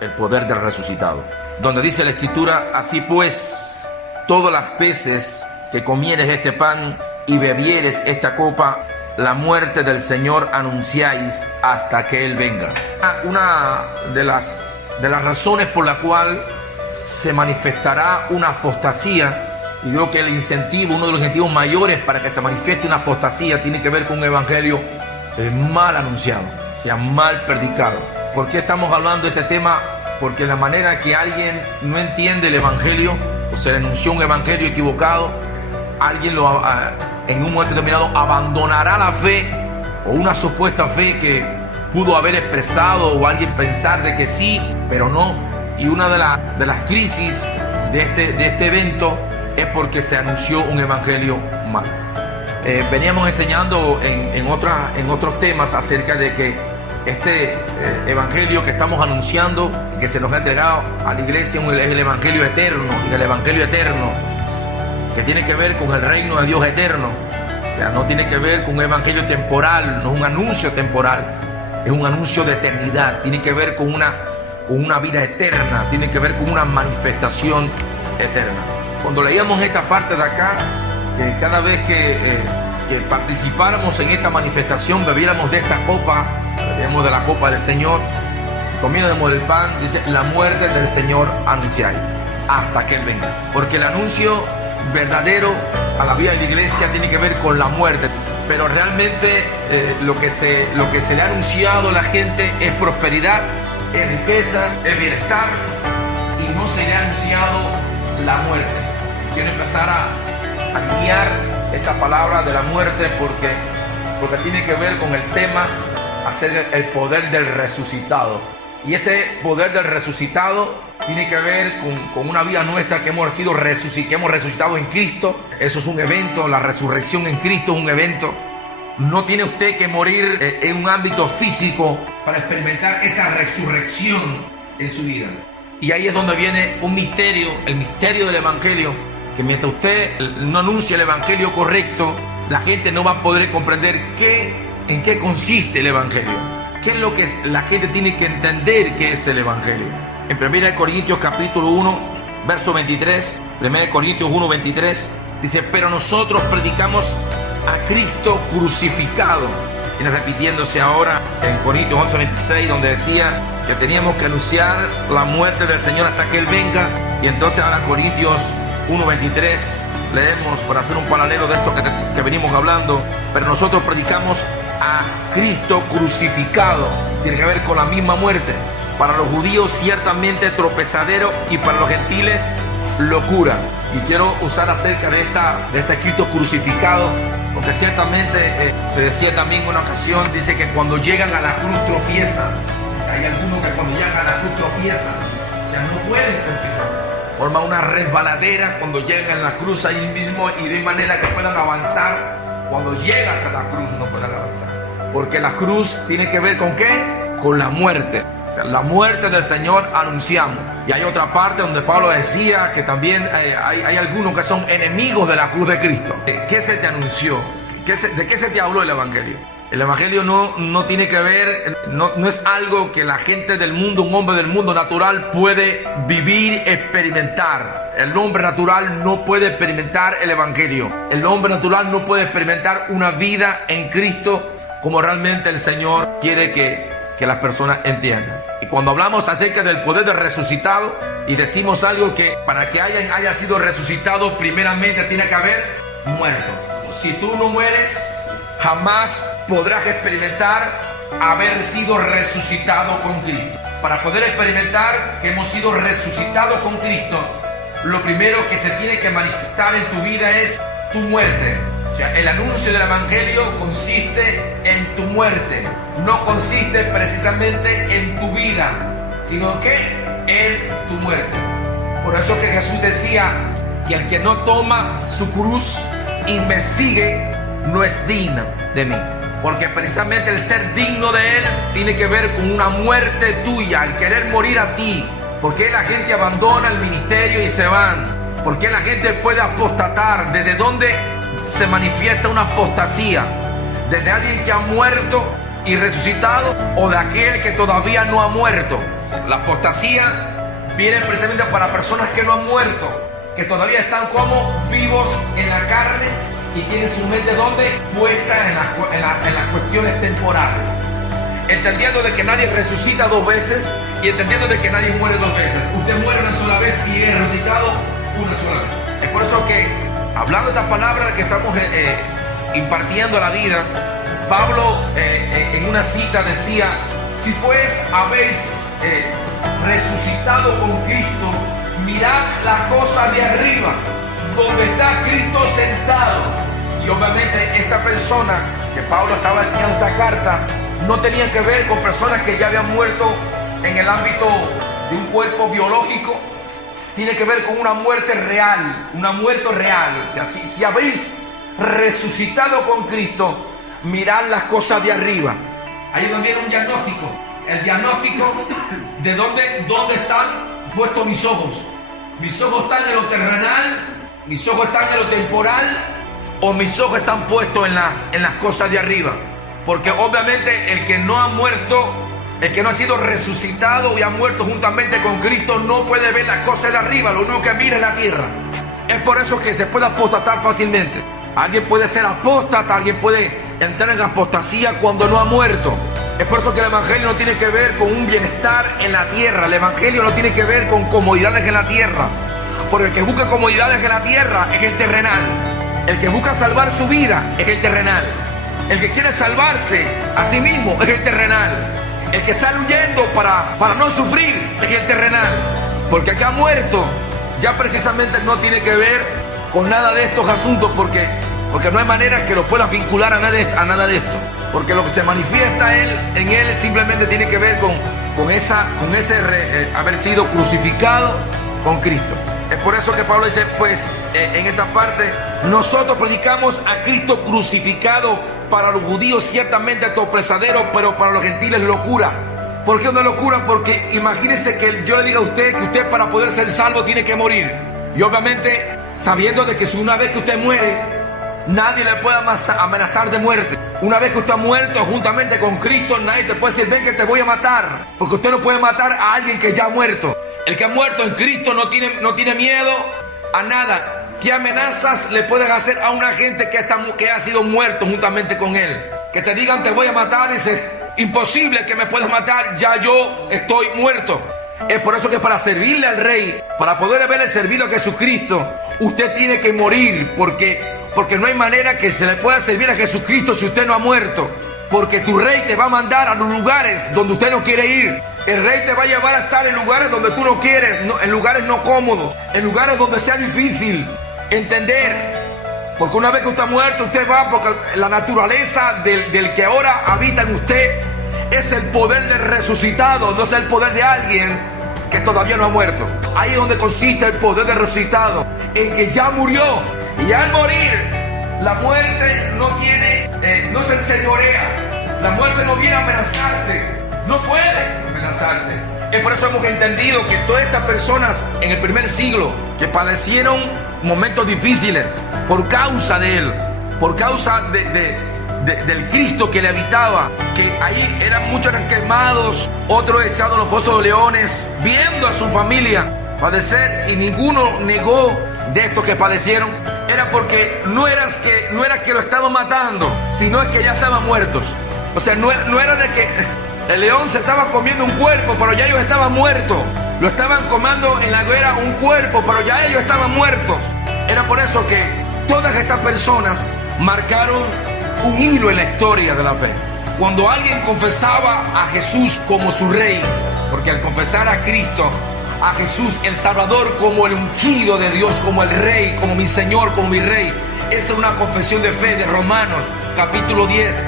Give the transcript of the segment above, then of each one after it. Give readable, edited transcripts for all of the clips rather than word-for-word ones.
el poder del resucitado. Donde dice la Escritura: así pues, todas las veces que comieres este pan y bebieres esta copa, la muerte del Señor anunciáis hasta que Él venga. Una de las razones por la cual se manifestará una apostasía, y yo creo que uno de los incentivos mayores para que se manifieste una apostasía tiene que ver con un evangelio mal anunciado, o sea, mal predicado. ¿Por qué estamos hablando de este tema? Porque la manera que alguien no entiende el evangelio, o se le anunció un evangelio equivocado, alguien en un momento determinado abandonará la fe, o una supuesta fe que pudo haber expresado, o alguien pensar de que sí, pero no. Y una de las crisis de este evento es porque se anunció un evangelio mal. Veníamos enseñando en otros temas acerca de que este evangelio que estamos anunciando, que se nos ha entregado a la iglesia, es el evangelio eterno, y el evangelio eterno que tiene que ver con el reino de Dios eterno. O sea, no tiene que ver con un evangelio temporal, no es un anuncio temporal, es un anuncio de eternidad, tiene que ver con una vida eterna, tiene que ver con una manifestación eterna. Cuando leíamos esta parte de acá, que cada vez que participáramos en esta manifestación, bebiéramos de esta copa, bebiéramos de la copa del Señor, comiéramos del pan, dice: la muerte del Señor anunciáis hasta que Él venga. Porque el anuncio verdadero a la vida de la iglesia tiene que ver con la muerte, pero realmente lo que se le ha anunciado a la gente es prosperidad, es riqueza, es bienestar, y no se le ha anunciado la muerte. Quiero empezar a alinear esta palabra de la muerte porque tiene que ver con el tema acerca del poder del resucitado. Y ese poder del resucitado tiene que ver con una vida nuestra que hemos resucitado en Cristo. Eso es un evento, la resurrección en Cristo es un evento. No tiene usted que morir en un ámbito físico para experimentar esa resurrección en su vida. Y ahí es donde viene un misterio, el misterio del evangelio, que mientras usted no anuncie el evangelio correcto, la gente no va a poder comprender en qué consiste el evangelio. ¿Qué es lo que la gente tiene que entender que es el evangelio? En 1 Corintios capítulo 1, verso 23, 1 Corintios 1, 23, dice: pero nosotros predicamos a Cristo crucificado. Viene repitiéndose ahora en Corintios 11, 26, donde decía que teníamos que anunciar la muerte del Señor hasta que Él venga. Y entonces ahora Corintios 1, 23, leemos, para hacer un paralelo de esto que venimos hablando: pero nosotros predicamos a Cristo crucificado. Tiene que ver con la misma muerte. Para los judíos ciertamente tropezadero, y para los gentiles locura. Y quiero usar acerca de este Cristo crucificado, porque ciertamente se decía también en una ocasión, dice que cuando llegan a la cruz tropiezan. O sea, hay algunos que cuando llegan a la cruz tropiezan, o sea, no pueden continuar. Forma una resbaladera cuando llegan a la cruz ahí mismo, y de manera que puedan avanzar. Cuando llegas a la cruz no puedan avanzar, porque la cruz tiene que ver ¿con qué? Con la muerte. O sea, la muerte del Señor anunciamos. Y hay otra parte donde Pablo decía que también hay algunos que son enemigos de la cruz de Cristo. ¿Qué se te anunció? ¿De qué se te habló el evangelio? El evangelio no tiene que ver, no es algo que la gente del mundo, un hombre del mundo natural puede vivir, experimentar. El hombre natural no puede experimentar el evangelio. El hombre natural no puede experimentar una vida en Cristo como realmente el Señor quiere que las personas entiendan. Y cuando hablamos acerca del poder del resucitado y decimos algo, que para que haya sido resucitado primeramente tiene que haber muerto. Si tú no mueres, jamás podrás experimentar haber sido resucitado con Cristo. Para poder experimentar que hemos sido resucitados con Cristo, lo primero que se tiene que manifestar en tu vida es tu muerte. O sea, el anuncio del evangelio consiste en tu muerte. No consiste precisamente en tu vida, sino que en tu muerte. Por eso que Jesús decía que el que no toma su cruz y me sigue no es digno de mí. Porque precisamente el ser digno de Él tiene que ver con una muerte tuya, el querer morir a ti. ¿Por qué la gente abandona el ministerio y se van? ¿Por qué la gente puede apostatar? ¿Desde dónde se manifiesta una apostasía? Desde alguien que ha muerto y resucitado o de aquel que todavía no ha muerto. La apostasía viene precisamente para personas que no han muerto, que todavía están como vivos en la carne y tienen su mente ¿dónde? Puesta en las cuestiones temporales, entendiendo de que nadie resucita dos veces y entendiendo de que nadie muere dos veces. Usted muere una sola vez y es resucitado una sola vez. Es por eso que, hablando de estas palabras que estamos impartiendo a la vida, Pablo en una cita decía: si pues habéis resucitado con Cristo, mirad las cosas de arriba, donde está Cristo sentado. Y obviamente esta persona que Pablo estaba enseñando esta carta no tenía que ver con personas que ya habían muerto en el ámbito de un cuerpo biológico. Tiene que ver con una muerte real, una muerte real. O sea, si habéis resucitado con Cristo, mirad las cosas de arriba. Ahí es donde viene un diagnóstico. El diagnóstico de dónde están puestos mis ojos. Mis ojos están en lo terrenal, mis ojos están en lo temporal, o mis ojos están puestos en las cosas de arriba. Porque obviamente el que no ha muerto, el que no ha sido resucitado y ha muerto juntamente con Cristo, no puede ver las cosas de arriba, lo único que mira es la tierra. Es por eso que se puede apostatar fácilmente. Alguien puede ser apóstata, alguien puede entrar en apostasía cuando no ha muerto. Es por eso que el evangelio no tiene que ver con un bienestar en la tierra. El evangelio no tiene que ver con comodidades en la tierra. Porque el que busca comodidades en la tierra es el terrenal. El que busca salvar su vida es el terrenal. El que quiere salvarse a sí mismo es el terrenal. El que sale huyendo para no sufrir es el terrenal. Porque el que ha muerto ya precisamente no tiene que ver con nada de estos asuntos, porque no hay manera que lo puedas vincular a nada de esto. Porque lo que se manifiesta en él simplemente tiene que ver con ese haber sido crucificado con Cristo. Es por eso que Pablo dice, pues, en esta parte, nosotros predicamos a Cristo crucificado, para los judíos ciertamente torpezadero, pero para los gentiles locura. ¿Por qué una locura? Porque imagínense que yo le diga a usted que usted, para poder ser salvo, tiene que morir. Y obviamente sabiendo de que si una vez que usted muere, nadie le puede amenazar de muerte. Una vez que usted ha muerto juntamente con Cristo, nadie te puede decir: ven que te voy a matar. Porque usted no puede matar a alguien que ya ha muerto. El que ha muerto en Cristo no tiene miedo a nada. ¿Qué amenazas le pueden hacer a una gente que ha sido muerto juntamente con él? Que te digan: te voy a matar. Dice: imposible que me puedas matar, ya yo estoy muerto. Es por eso que para servirle al Rey, para poder haberle servido a Jesucristo, usted tiene que morir, porque no hay manera que se le pueda servir a Jesucristo si usted no ha muerto. Porque tu Rey te va a mandar a los lugares donde usted no quiere ir. El Rey te va a llevar a estar en lugares donde tú no quieres, en lugares no cómodos, en lugares donde sea difícil entender. Porque una vez que usted ha muerto, usted va, porque la naturaleza del que ahora habita en usted es el poder del resucitado, no es el poder de alguien que todavía no ha muerto. Ahí es donde consiste el poder del resucitado, en que ya murió. Y al morir, la muerte no se enseñorea. La muerte no viene a amenazarte, no puede amenazarte. Es por eso hemos entendido que todas estas personas en el primer siglo que padecieron momentos difíciles por causa de él, por causa del Cristo que le habitaba, que ahí muchos eran quemados, otros echados en los fosos de leones, viendo a su familia padecer, y ninguno negó de estos que padecieron. Era porque no era que lo estaban matando, sino es que ya estaban muertos. O sea, no era de que el león se estaba comiendo un cuerpo, pero ya ellos estaban muertos. Lo estaban comiendo en la hoguera un cuerpo, pero ya ellos estaban muertos. Era por eso que todas estas personas marcaron un hilo en la historia de la fe. Cuando alguien confesaba a Jesús como su Rey, porque al confesar a Cristo, a Jesús el Salvador, como el ungido de Dios, como el Rey, como mi Señor, como mi Rey, esa es una confesión de fe de Romanos capítulo 10,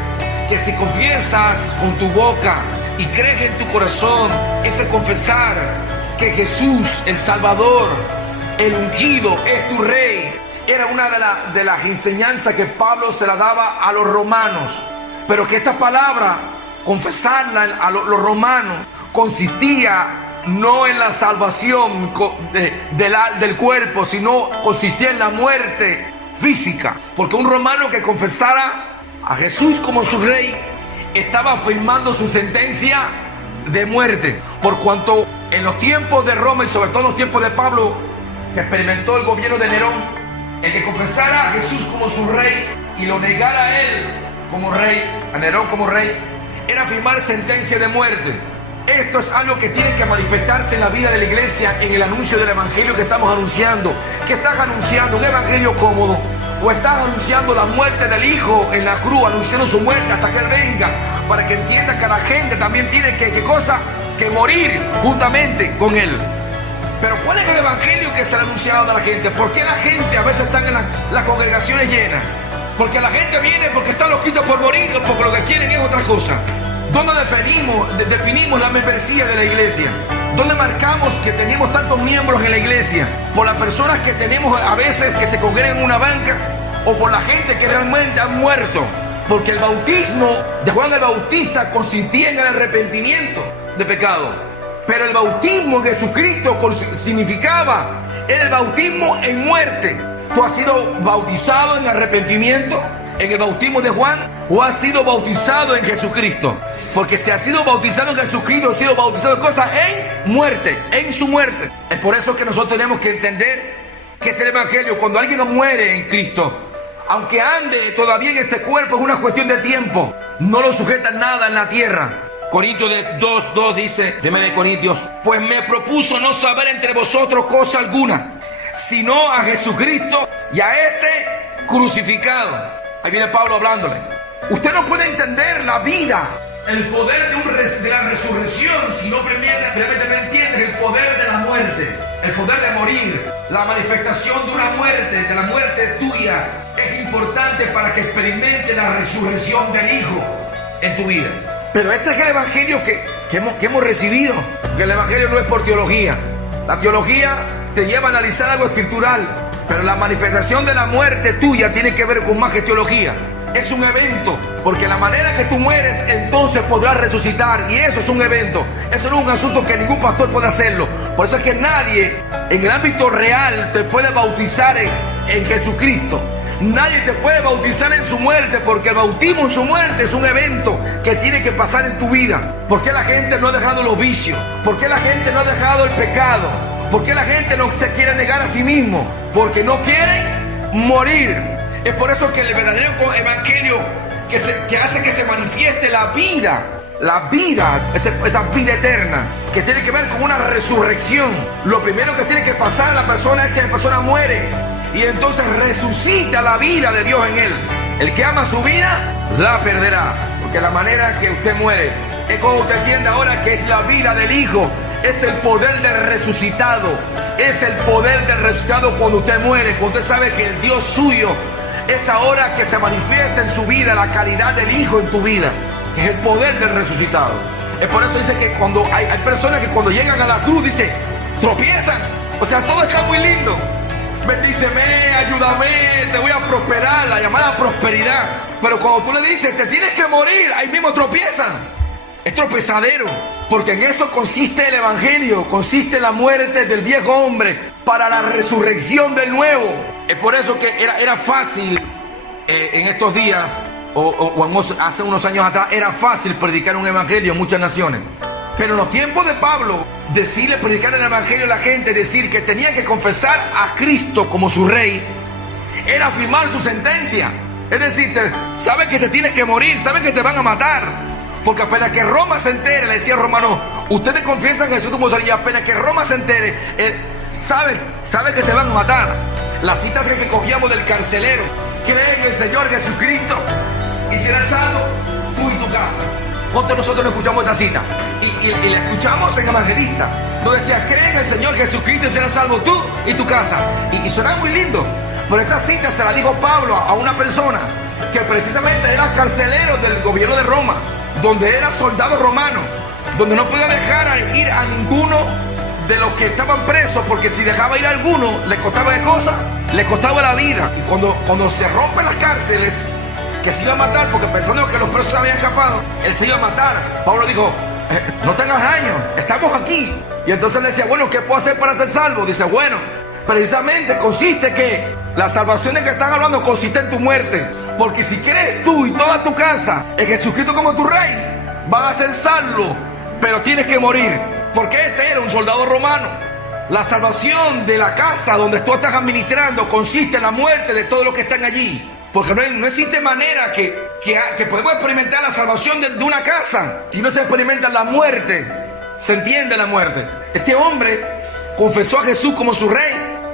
que si confiesas con tu boca y crees en tu corazón, ese confesar que Jesús el Salvador, el ungido, es tu Rey, era una de las enseñanzas que Pablo se la daba a los romanos. Pero que esta palabra, confesarla a los romanos, consistía no en la salvación del cuerpo, sino consistía en la muerte física. Porque un romano que confesara a Jesús como su Rey estaba firmando su sentencia de muerte, por cuanto en los tiempos de Roma y sobre todo en los tiempos de Pablo, que experimentó el gobierno de Nerón, el que confesara a Jesús como su rey y lo negara a él como rey, a Nerón como rey, era firmar sentencia de muerte. Esto es algo que tiene que manifestarse en la vida de la iglesia, en el anuncio del evangelio que estamos anunciando. ¿Qué estás anunciando? ¿Un evangelio cómodo? ¿O estás anunciando la muerte del Hijo en la cruz, anunciando su muerte hasta que Él venga, para que entienda que la gente también tiene que morir juntamente con Él? Pero ¿cuál es el evangelio que se ha anunciado a la gente? ¿Por qué la gente a veces está en las congregaciones llenas? Porque la gente viene porque están loquitos por morir o porque lo que quieren es otra cosa. ¿Dónde definimos la membresía de la iglesia? ¿Dónde marcamos que tenemos tantos miembros en la iglesia? ¿Por las personas que tenemos a veces que se congregan en una banca? ¿O por la gente que realmente han muerto? Porque el bautismo de Juan el Bautista consistía en el arrepentimiento de pecado. Pero el bautismo en Jesucristo significaba el bautismo en muerte. ¿Tú has sido bautizado en arrepentimiento en el bautismo de Juan o has sido bautizado en Jesucristo? Porque si has sido bautizado en Jesucristo, has sido bautizado en cosas en muerte, en su muerte. Es por eso que nosotros tenemos que entender que es el evangelio. Cuando alguien no muere en Cristo, aunque ande todavía en este cuerpo, es una cuestión de tiempo. No lo sujeta nada en la tierra. Corintios 2:2 dice, de Corintios, pues me propuso no saber entre vosotros cosa alguna, sino a Jesucristo y a este crucificado. Ahí viene Pablo hablándole. Usted no puede entender la vida, el poder de la resurrección, si no realmente no entiendes el poder de la muerte, el poder de morir, la manifestación de una muerte, de la muerte tuya. Es importante para que experimente la resurrección del Hijo en tu vida. Pero este es el evangelio que hemos recibido. Que el evangelio no es por teología. La teología te lleva a analizar algo escritural, pero la manifestación de la muerte tuya tiene que ver con más que teología. Es un evento, porque la manera que tú mueres, entonces podrás resucitar, y eso es un evento. Eso no es un asunto que ningún pastor puede hacerlo. Por eso es que nadie en el ámbito real te puede bautizar en Jesucristo. Nadie te puede bautizar en su muerte, porque el bautismo en su muerte es un evento que tiene que pasar en tu vida. ¿Por qué la gente no ha dejado los vicios? ¿Por qué la gente no ha dejado el pecado? ¿Por qué la gente no se quiere negar a sí mismo? Porque no quieren morir. Es por eso que el verdadero evangelio que hace que se manifieste la vida, esa vida eterna, que tiene que ver con una resurrección. Lo primero que tiene que pasar a la persona es que la persona muere y entonces resucita la vida de Dios en él. El que ama su vida, la perderá, porque la manera que usted muere es como usted entiende ahora que es la vida del Hijo. Es el poder del resucitado. Es el poder del resucitado cuando usted muere, cuando usted sabe que el Dios suyo es ahora que se manifiesta en su vida la calidad del Hijo en tu vida, que es el poder del resucitado. Es por eso dice que cuando hay personas que cuando llegan a la cruz, dice, tropiezan. O sea, todo está muy lindo. Bendíceme, ayúdame, te voy a prosperar, la llamada prosperidad. Pero cuando tú le dices, te tienes que morir, ahí mismo tropiezan. Es tropezadero, porque en eso consiste el evangelio, consiste la muerte del viejo hombre para la resurrección del nuevo. Es por eso que era fácil en estos días, hace unos años atrás, era fácil predicar un evangelio en muchas naciones. Pero en los tiempos de Pablo, decirle predicar el evangelio a la gente, decir que tenía que confesar a Cristo como su rey, era firmar su sentencia. Es decir, sabes que te tienes que morir, sabes que te van a matar. Porque apenas que Roma se entere, le decía a Romanos, ustedes confiesan que Jesús tuvo que salir, y apenas que Roma se entere, sabe que te van a matar. La cita que cogíamos del carcelero, cree en el Señor Jesucristo y serás salvo tú y tu casa. ¿Cuántos de nosotros no escuchamos esta cita? Y la escuchamos en evangelistas, donde decía, cree en el Señor Jesucristo y serás salvo tú y tu casa. Y suena muy lindo, pero esta cita se la dijo Pablo a una persona que precisamente era carcelero del gobierno de Roma, donde era soldado romano, donde no podía dejar ir a ninguno de los que estaban presos, porque si dejaba ir a alguno, le costaba de cosas, le costaba la vida. Y cuando se rompen las cárceles, que se iba a matar, porque pensando que los presos habían escapado, él se iba a matar. Pablo dijo, no tengas daño, estamos aquí. Y entonces le decía, bueno, ¿qué puedo hacer para ser salvo? Dice, bueno, precisamente consiste que La salvación de que están hablando consiste en tu muerte. Porque si crees tú y toda tu casa en Jesucristo como tu rey, van a ser salvos, pero tienes que morir. Porque este era un soldado romano. La salvación de la casa donde tú estás administrando consiste en la muerte de todos los que están allí. Porque no existe manera que podemos experimentar la salvación de una casa si no se experimenta la muerte. Se entiende la muerte. Este hombre confesó a Jesús como su rey,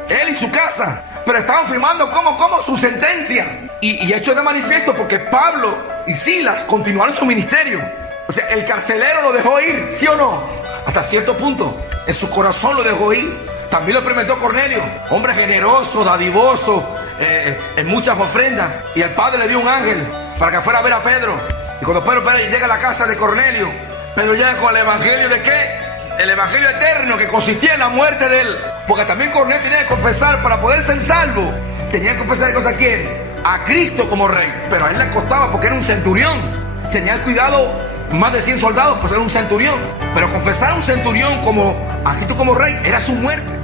él y su casa, pero estaban firmando como su sentencia. Y hecho de manifiesto porque Pablo y Silas continuaron su ministerio. O sea, el carcelero lo dejó ir, ¿sí o no? Hasta cierto punto, en su corazón lo dejó ir. También lo experimentó Cornelio, hombre generoso, dadivoso, en muchas ofrendas. Y el Padre le dio un ángel para que fuera a ver a Pedro. Y cuando Pedro llega a la casa de Cornelio, Pedro llega con el evangelio de ¿qué? El evangelio eterno, que consistía en la muerte de él. Porque también Cornelio tenía que confesar para poder ser salvo. Tenía que confesar cosas a quién, a Cristo como rey. Pero a él le costaba porque era un centurión. Tenía el cuidado, más de 100 soldados, pues era un centurión. Pero confesar a un centurión como a Cristo como rey era su muerte.